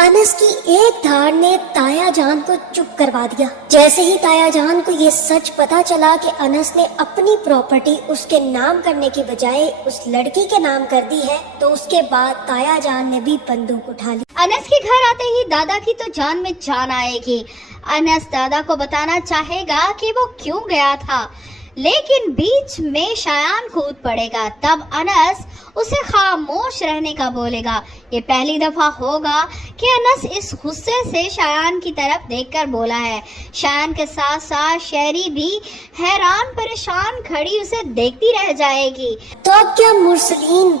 انس کی ایک دھاڑ نے تایا جان کو چپ کروا دیا۔ جیسے ہی تایا جان کو یہ سچ پتا چلا کہ انس نے اپنی پراپرٹی اس کے نام کرنے کی بجائے اس لڑکی کے نام کر دی ہے، تو اس کے بعد تایا جان نے بھی بندوق اٹھا لی۔ انس کے گھر آتے ہی دادا کی تو جان میں جان آئے گی۔ انس دادا کو بتانا چاہے گا کہ وہ کیوں گیا تھا، لیکن بیچ میں شایان کود پڑے گا۔ تب انس اسے خاموش رہنے کا بولے گا۔ یہ پہلی دفعہ ہوگا کہ انس اس غصے سے شایان کی طرف دیکھ کر بولا ہے۔ شایان کے ساتھ ساتھ شہری بھی حیران پریشان کھڑی اسے دیکھتی رہ جائے گی۔ تو اب کیا مرسلین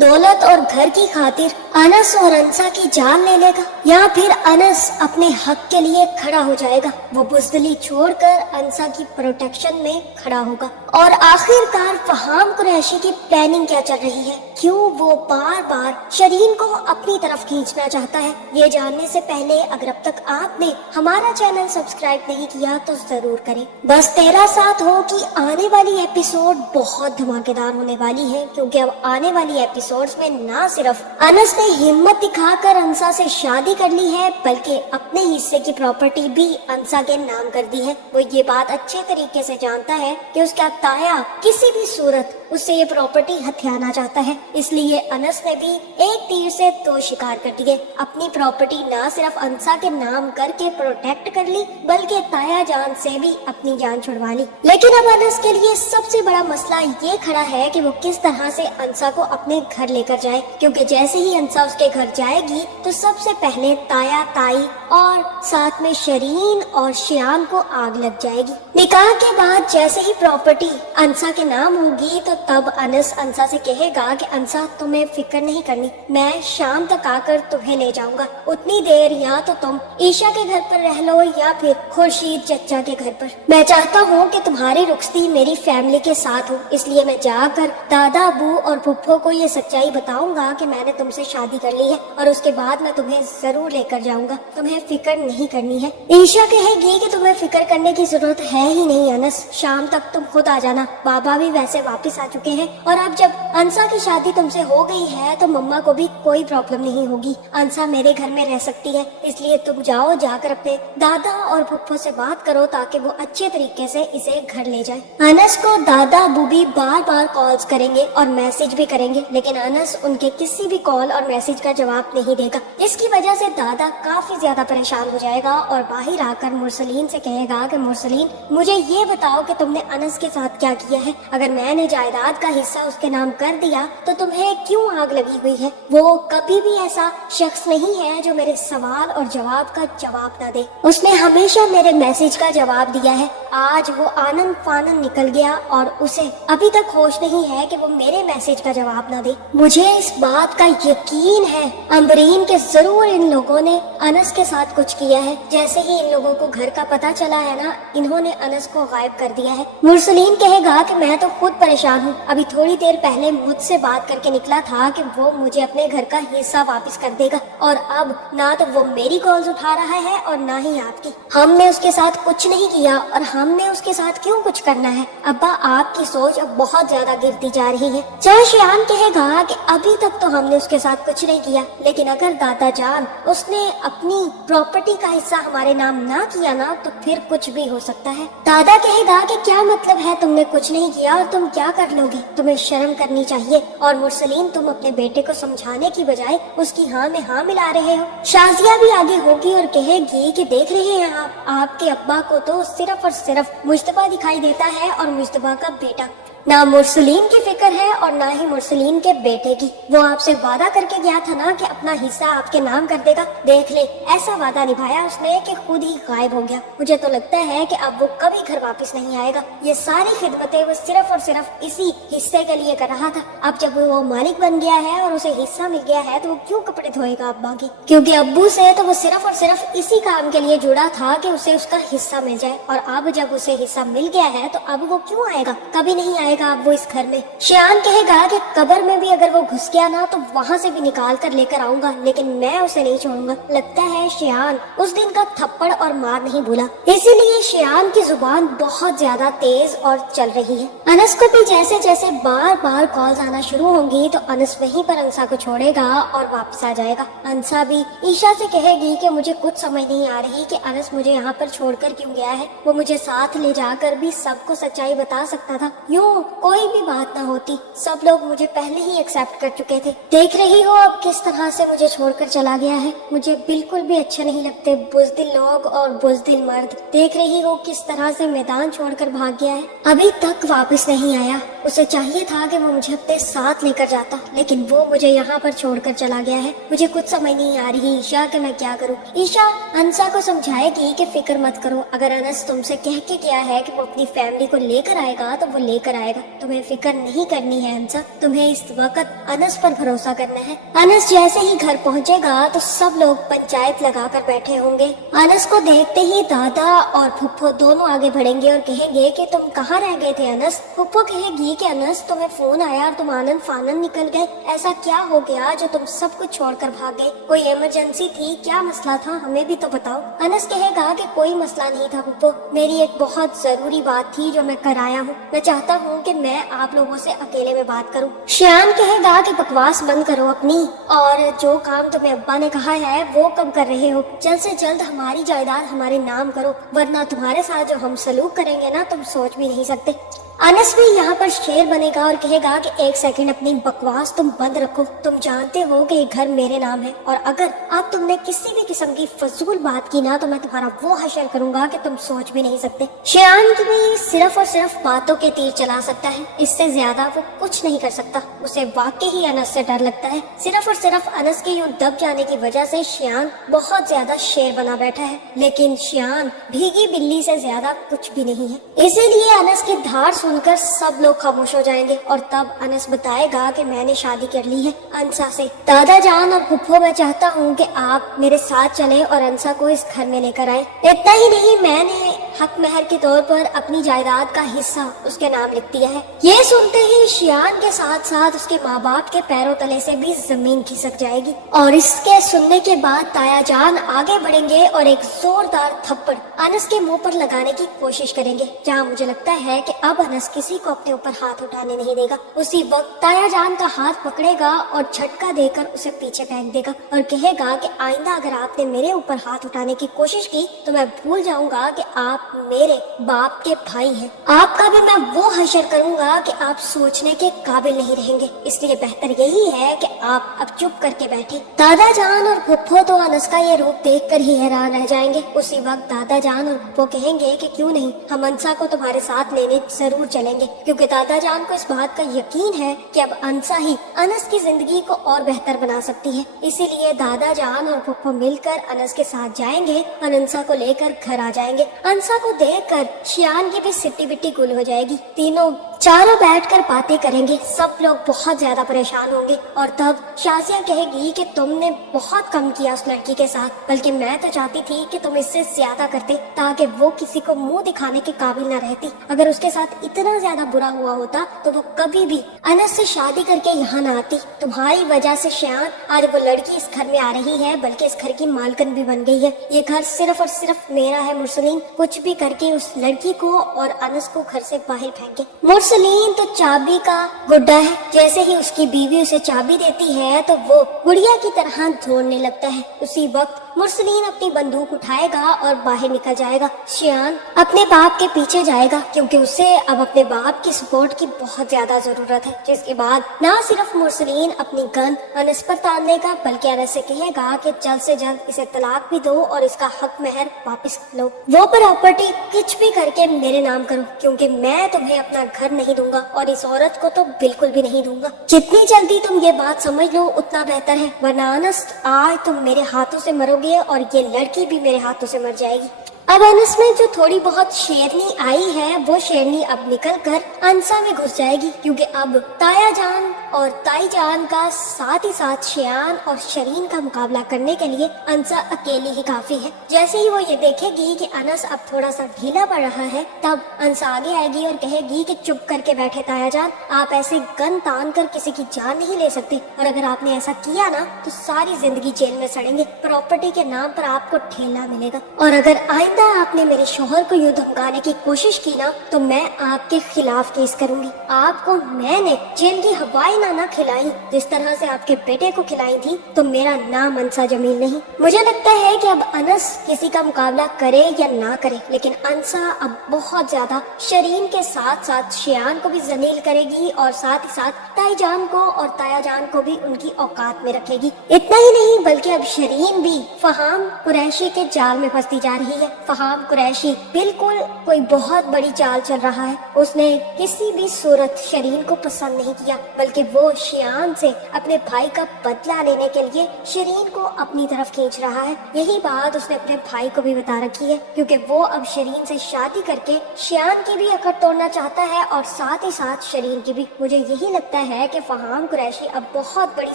دولت اور گھر کی خاطر انس اور انسا کی جان لے لے گا، یا پھر انس اپنے حق کے لیے کھڑا ہو جائے گا؟ وہ بزدلی چھوڑ کر انسا کی پروٹیکشن میں کھڑا ہوگا۔ اور آخر کار فہام قریشی کی پلاننگ کیا چل رہی ہے؟ کیوں وہ بار بار شرین کو اپنی طرف کھینچنا چاہتا ہے؟ یہ جاننے سے پہلے اگر اب تک آپ نے ہمارا چینل سبسکرائب نہیں کیا تو ضرور کریں۔ بس تیرا ساتھ ہو کہ آنے والی ایپیسوڈ بہت دھماکے دار ہونے والی ہے، کیونکہ اب آنے والی ایپیسوڈز میں نہ صرف انس نے ہمت دکھا کر انسا سے شادی کر لی ہے، بلکہ اپنے حصے کی پراپرٹی بھی انسا کے نام کر دی ہے۔ وہ یہ بات اچھے طریقے سے جانتا ہے کہ اس کا تایا کسی بھی صورت اس سے یہ پراپرٹی ہتھیانا چاہتا ہے، اس لیے انس نے بھی ایک تیر سے دو شکار کر دیے۔ اپنی پراپرٹی نہ صرف انسا کے نام کر کے پروٹیکٹ کر لی، بلکہ تایا جان سے بھی اپنی جان چھڑوا لی۔ لیکن اب انس کے لیے سب سے بڑا مسئلہ یہ کھڑا ہے کہ وہ کس طرح سے انسا کو اپنے گھر لے کر جائے، کیونکہ جیسے ہی انسا اس کے گھر جائے گی تو سب سے پہلے تایا، تائی اور ساتھ میں شرین اور شیان کو آگ لگ جائے گی۔ نکاح کے بعد جیسے ہی پراپرٹی انسا کے نام ہوگی تو تب انس انسا سے کہے گا کہ انسا تمہیں فکر نہیں کرنی، میں شام تک آ کر تمہیں لے جاؤں گا۔ اتنی دیر یا تو تم عیشا کے گھر پر رہ لو یا پھر خورشید چچا کے گھر پر۔ میں چاہتا ہوں کہ تمہاری رخصتی میری فیملی کے ساتھ ہو، اس لیے میں جا کر دادا، ابو اور پھپھو کو یہ سچائی بتاؤں گا کہ میں نے تم سے شادی کر لی ہے، اور اس کے بعد میں تمہیں ضرور لے کر جاؤں گا، تمہیں فکر نہیں کرنی ہے۔ عیشا کہے گی کہ تمہیں فکر کرنے کی ضرورت ہے ہی نہیں انس، شام تک تم خود آ جانا، بابا بھی ویسے واپس آ چکے ہیں، اور اب جب انسا کی شادی تم سے ہو گئی ہے تو مما کو بھی کوئی پرابلم نہیں ہوگی، انسا میرے گھر میں رہ سکتی ہے، اس لیے تم جاؤ، جا کر اپنے دادا اور پھپھو سے بات کرو تاکہ وہ اچھے طریقے سے اسے گھر لے جائے۔ انس کو دادا ابو بھی بار بار کالز کریں گے اور میسج بھی کریں گے، لیکن انس ان کے کسی بھی کال اور میسج کا جواب نہیں دے گا۔ اس کی وجہ سے دادا کافی زیادہ پریشان ہو جائے گا اور باہر آ کر مرسلین سے کہے گا کہ مرسلین مجھے یہ بتاؤ کہ تم نے انس کے ساتھ کیا کیا ہے؟ اگر میں نے جائیداد کا حصہ اس کے نام کر دیا تو تمہیں کیوں آگ لگی ہوئی ہے؟ وہ کبھی بھی ایسا شخص نہیں ہے جو میرے سوال اور جواب کا جواب نہ دے، اس نے ہمیشہ میرے میسج کا جواب دیا ہے۔ آج وہ آنن فانن نکل گیا اور اسے ابھی تک ہوش نہیں ہے کہ وہ میرے میسج کا جواب نہ دے۔ مجھے اس بات کا یقین ہے امبرین کے ضرور ان لوگوں نے انس کے ساتھ کچھ کیا ہے۔ جیسے ہی ان لوگوں کو گھر کا پتہ چلا ہے نا، انہوں نے انس کو غائب کر دیا ہے۔ مرسلین کہے گا کہ میں تو خود پریشان ہوں، ابھی تھوڑی دیر پہلے مجھ سے بات کر کے نکلا تھا کہ وہ مجھے اپنے گھر کا حصہ واپس کر دے گا، اور اب نہ تو وہ میری کالز اٹھا رہا ہے اور نہ ہی آپ کی۔ ہم نے اس کے ساتھ کچھ نہیں کیا، اور ہم نے اس کے ساتھ کیوں کچھ کرنا ہے؟ ابا آپ کی سوچ اب بہت زیادہ گرتی جا رہی ہے۔ چاہے شیان کہے گا کہ ابھی تک تو ہم نے اس کے ساتھ کچھ نہیں کیا، لیکن اگر دادا جان اس نے اپنی پراپرٹی کا حصہ ہمارے نام نہ کیا نا تو پھر کچھ بھی ہو سکتا ہے۔ دادا کہے گا کہ کیا مطلب ہے تم نے کچھ نہیں کیا اور تم کیا کر لو گے؟ تمہیں شرم کرنی چاہیے۔ اور مرسلین تم اپنے بیٹے کو سمجھانے کی بجائے اس کی ہاں میں ہاں ملا رہے ہو۔ شازیہ بھی آگے ہوگی اور کہے گی کہ دیکھ رہے ہیں آپ کے ابا کو تو صرف اور صرف مجتبیٰ دکھائی دیتا ہے اور مجتبیٰ کا بیٹا، نہ مرسلین کی فکر ہے اور نہ ہی مرسلین کے بیٹے کی۔ وہ آپ سے وعدہ کر کے گیا تھا نا کہ اپنا حصہ آپ کے نام کر دے گا، دیکھ لے ایسا وعدہ نبھایا اس نے کہ خود ہی غائب ہو گیا۔ مجھے تو لگتا ہے کہ اب وہ کبھی گھر واپس نہیں آئے گا۔ یہ ساری خدمتیں وہ صرف اور صرف اسی حصے کے لیے کر رہا تھا۔ اب جب وہ مالک بن گیا ہے اور اسے حصہ مل گیا ہے تو وہ کیوں کپڑے دھوئے گا ابا کی؟ کیونکہ ابو سے تو وہ صرف اور صرف اسی کام کے لیے جڑا تھا کہ اسے اس کا حصہ مل جائے، اور اب جب اسے حصہ مل گیا ہے تو اب وہ کیوں آئے گا؟ کبھی نہیں آئے रहेगा अब वो इस घर में। शियान कहेगा कि कब्र में भी अगर वो घुस गया ना तो वहाँ से भी निकाल कर लेकर आऊंगा, लेकिन मैं उसे नहीं छोड़ूंगा। लगता है शियान उस दिन का थप्पड़ और मार नहीं भूला, इसीलिए शियान की जुबान बहुत ज्यादा तेज और चल रही है। अनस को भी जैसे जैसे बार बार कॉल्स आना शुरू होंगी तो अनस वहीं पर अंसा को छोड़ेगा और वापस आ जाएगा। अंसा भी ईशा से कहेगी कि मुझे कुछ समझ नहीं आ रही कि अनस मुझे यहाँ पर छोड़कर क्यों गया है। वो मुझे साथ ले जाकर भी सबको सच्चाई बता सकता था, यूँ कोई भी बात ना होती। सब लोग मुझे पहले ही एक्सेप्ट कर चुके थे। देख रही हो अब किस तरह से मुझे छोड़कर चला गया है। मुझे बिल्कुल भी अच्छे नहीं लगते बुज़दिल लोग और बुज़दिल मर्द। देख रही हो किस तरह से मैदान छोड़कर भाग गया है, अभी तक वापस नहीं आया। उसे चाहिए था कि वो मुझे अपने साथ लेकर जाता, लेकिन वो मुझे यहाँ पर छोड़कर चला गया है। मुझे कुछ समझ नहीं आ रही ईशा कि मैं क्या करूँ। ईशा अंसा को समझाएगी कि फिक्र मत करो, अगर अनस तुमसे कह के गया है कि वो अपनी फैमिली को लेकर आएगा तो वो लेकर आएगा। तुम्हें फिक्र नहीं करनी है अंसा, तुम्हें इस वक्त अनस पर भरोसा करना है। अनस जैसे ही घर पहुँचेगा तो सब लोग पंचायत लगा कर बैठे होंगे। अनस को देखते ही दादा और फुप्पो दोनों आगे बढ़ेंगे और कहेंगे कि तुम कहाँ रह गए थे अनस। फुप्पो कहेगी कि अनस तुम्हें फोन आया और तुम आनंद फानन निकल गए, ऐसा क्या हो गया जो तुम सब कुछ छोड़कर भाग गए? कोई इमरजेंसी थी? क्या मसला था, हमें भी तो बताओ। अनस कहेगा कि कोई मसला नहीं था फुप्पो, मेरी एक बहुत जरूरी बात थी जो मैं कर आया हूँ। मैं चाहता हूँ कि मैं आप लोगों से अकेले में बात करूँ। शियान कहेगा कि बकवास बंद करो अपनी, और जो काम तुम्हें अब्बा ने कहा है वो कब कर रहे हो? जल्द से जल्द हमारी जायदाद हमारे नाम करो, वरना तुम्हारे साथ जो हम सलूक करेंगे ना तुम सोच भी नहीं सकते। अनस भी यहाँ पर शेर बनेगा और कहेगा कि एक सेकंड अपनी बकवास तुम बंद रखो। तुम जानते हो कि ये घर मेरे नाम है, और अगर अब तुमने किसी भी किस्म की फजूल बात की ना तो मैं तुम्हारा वो हशर करूंगा कि तुम सोच भी नहीं सकते। शियान की भी सिर्फ और सिर्फ बातों के तीर चला सकता है, इससे ज्यादा वो कुछ नहीं कर सकता। उसे वाकई ही अनस से डर लगता है। सिर्फ और सिर्फ अनस के यूं दब जाने की वजह से शियान बहुत ज्यादा शेर बना बैठा है, लेकिन शियान भीगी बिल्ली से ज्यादा कुछ भी नहीं है। इसीलिए अनस की धार सुनकर सब लोग खामोश हो जाएंगे, और तब अनस बताएगा कि मैंने शादी कर ली है अंसा से। दादा जान और फुप्पो, मैं चाहता हूँ कि आप मेरे साथ चलें और अंसा को इस घर में लेकर आए। इतना ही नहीं, मैंने हक महर के तौर पर अपनी जायदाद का हिस्सा उसके नाम लिख दिया है। ये सुनते ही शियान के साथ साथ उसके माँ बाप के पैरों तले से भी जमीन खिसक जाएगी, और इसके सुनने के बाद ताया जान आगे बढ़ेंगे और एक जोरदार थप्पड़ अनस के मुंह पर लगाने की कोशिश करेंगे, जहाँ मुझे लगता है कि अब अनस किसी को अपने ऊपर हाथ उठाने नहीं देगा। उसी वक्त ताया जान का हाथ पकड़ेगा और झटका देकर उसे पीछे फेंक देगा और कहेगा कि आइंदा अगर आपने मेरे ऊपर हाथ उठाने की कोशिश की तो मैं भूल जाऊंगा कि आप मेरे बाप के भाई हैं। आपका भी मैं वो हशर करूंगा कि आप सोचने के काबिल नहीं रहेंगे। इसलिए बेहतर यही है कि आप अब चुप करके बैठे। दादा जान और फुप्पो तो अनस का ये रूप देखकर ही हैरान रह जाएंगे। उसी वक्त दादा जान और फुप्पो कहेंगे कि क्यों नहीं, हम अंसा को तुम्हारे साथ लेने जरूर चलेंगे, क्योंकि दादा जान को इस बात का यकीन है कि अब अंसा ही अनस की जिंदगी को और बेहतर बना सकती है। इसीलिए दादा जान और फुप्पो मिलकर अनस के साथ जाएंगे और अंसा को लेकर घर आ जाएंगे। अंसा को देखकर शियान की भी सिट्टी बिट्टी गुल हो जाएगी। तीनों चारों बैठकर बातें करेंगे। सब लोग बहुत ज्यादा परेशान होंगे, और तब शासिया कहेगी कि तुमने बहुत कम किया उस लड़की के साथ, बल्कि मैं तो चाहती थी कि तुम इससे ज्यादा करते ताकि वो किसी को मुंह दिखाने के काबिल न रहती। अगर उसके साथ इतना ज्यादा बुरा हुआ होता तो वो कभी भी अनस से शादी करके यहाँ न आती। तुम्हारी वजह से शियान आज वो लड़की इस घर में आ रही है, बल्कि इस घर की मालकिन भी बन गई है। ये घर सिर्फ और सिर्फ मेरा है मुरसलीन। कुछ भी करके उस लड़की को और अनस को घर से बाहर फेंके। मुरसलीन तो चाबी का गुड्डा है, जैसे ही उसकी बीवी उसे चाबी देती है तो वो गुड़िया की तरह दौड़ने लगता है। उसी वक्त मुरसलीन अपनी बंदूक उठाएगा और बाहर निकल जाएगा। शियान अपने बाप के पीछे जाएगा, क्योंकि उसे अब अपने बाप की सपोर्ट की बहुत ज्यादा जरूरत है। जिसके बाद ना सिर्फ मुरसलीन अपनी गन अनस पर तान देगा, बल्कि अनस से कहेगा कि जल्द से जल्द इसे तलाक भी दो और इसका हक महर वापस लो। वो प्रॉपर्टी कुछ भी करके मेरे नाम करो, क्योंकि मैं तुम्हें अपना घर नहीं दूंगा और इस औरत को तो बिल्कुल भी नहीं दूंगा। जितनी जल्दी तुम ये बात समझ लो उतना बेहतर है, वरना अनस आज तुम मेरे हाथों से मरोगे और ये लड़की भी मेरे हाथों से मर जाएगी। अब अनस में जो थोड़ी बहुत शेरनी आई है वो शेरनी अब निकल कर अंसा में घुस जाएगी, क्योंकि अब ताया जान और ताई जान का साथ ही साथ शियान और शरीन का मुकाबला करने के लिए अंसा अकेली ही काफी है। जैसे ही वो ये देखेगी कि अनस अब थोड़ा सा ढीला पड़ रहा है, तब अंसा आगे आएगी और कहेगी कि चुप करके बैठे ताया जान, आप ऐसे गन तान कर किसी की जान नहीं ले सकते, और अगर आपने ऐसा किया ना तो सारी जिंदगी जेल में सड़ेंगे, प्रॉपर्टी के नाम पर आपको ठेला मिलेगा, और अगर आइंदा आपने मेरे शोहर को यूं धमकाने की कोशिश की ना तो मैं आपके खिलाफ केस करूंगी। आपको मैंने जेल की हवाई ना खिलाई जिस तरह से आपके बेटे को खिलाई थी, तो मेरा नाम अंसा जमील नहीं। मुझे लगता है कि अब अनस किसी का मुकाबला करे या ना करे, लेकिन अंसा अब बहुत ज्यादा शरीन के साथ साथ शियान को भी जलील करेगी और साथ ही साथ ताई जान को और ताया जान को भी उनकी औकात में रखेगी। इतना ही नहीं बल्कि अब शरीन भी फहाम कुरैशी के जाल में फंसती जा रही है। फहाम कुरैशी बिल्कुल कोई बहुत बड़ी चाल चल रहा है। उसने किसी भी सूरत शरीन को पसंद नहीं किया, बल्कि वो शियान से अपने भाई का बदला लेने के लिए शरीन को अपनी तरफ खींच रहा है। यही बात उसने अपने भाई को भी बता रखी है, क्योंकि वो अब शरीन से शादी करके शियान की भी अकड़ तोड़ना चाहता है और साथ ही साथ शरीन की भी। मुझे यही लगता है कि फहाम कुरैशी अब बहुत बड़ी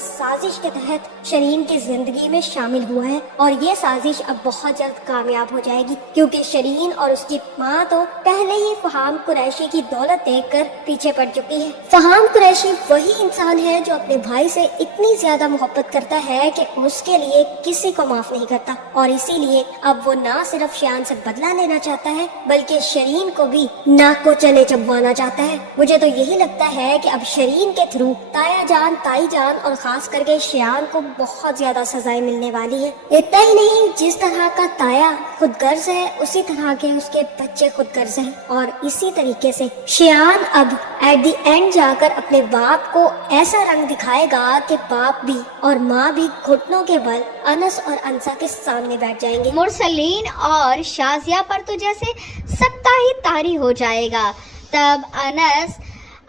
साजिश के तहत शरीन की जिंदगी में शामिल हुआ है, और ये साजिश अब बहुत जल्द कामयाब हो जाएगी, क्योंकि शरीन और उसकी माँ तो पहले ही फहाम कुरैशी की दौलत देखकर पीछे पड़ चुकी है। फहाम कुरैशी वही इंसान है जो अपने भाई से इतनी ज्यादा मोहब्बत करता है कि उसके लिए किसी को माफ नहीं करता, और इसीलिए अब वो ना सिर्फ शियान से बदला लेना चाहता है बल्कि शरीन को भी नाक को चने चबवाना चाहता है। मुझे तो यही लगता है कि अब शरीन के थ्रू ताया जान, ताई जान और खास करके शियान को बहुत ज्यादा सजाएं मिलने वाली है। इतना ही नहीं, जिस तरह का ताया खुदगर्ज है उसी तरह के उसके बच्चे खुदगर्ज हैं, और इसी तरीके से शियान अब एट द एंड जाकर अपने बाप को ऐसा रंग दिखाएगा कि बाप भी और माँ भी घुटनों के बल अनस और अंसा के सामने बैठ जाएंगे। मुरसलीन और शाजिया पर तो जैसे सत्ता ही तारी हो जाएगा। तब अनस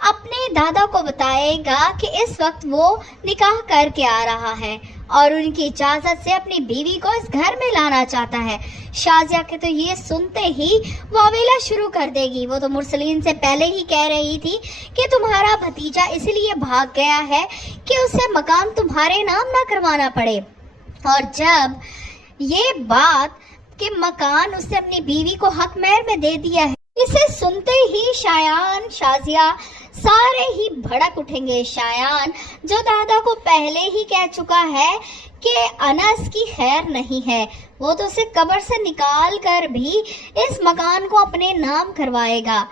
अपने दादा को बताएगा कि इस वक्त वो निकाह करके आ रहा है और उनकी इजाजत से अपनी बीवी को इस घर में लाना चाहता है। शाजिया के तो ये सुनते ही वावेला शुरू कर देगी। वो तो मुरसलीन से पहले ही कह रही थी कि तुम्हारा भतीजा इसलिए भाग गया है कि उसे मकान तुम्हारे नाम ना करवाना पड़े, और जब ये बात कि मकान उसने अपनी बीवी को हक महर में दे दिया है, इसे सुनते ही शायान शाजिया सारे ही भड़क उठेंगे। शायान जो दादा को पहले ही कह चुका है कि अनस की खैर नहीं है, वो तो उसे कब्र से निकाल कर भी इस मकान को अपने नाम करवाएगा।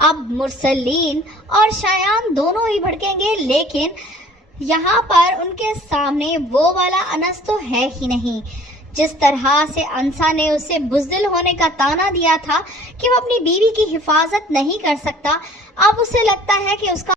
अब मुरसलीन और शायान दोनों ही भड़केंगे, लेकिन यहाँ पर उनके सामने वो वाला अनस तो है ही नहीं। जिस तरह से अंसा ने उसे बुज़दिल होने का ताना दिया था कि वो अपनी बीवी की हिफाजत नहीं कर सकता, अब उसे लगता है कि उसका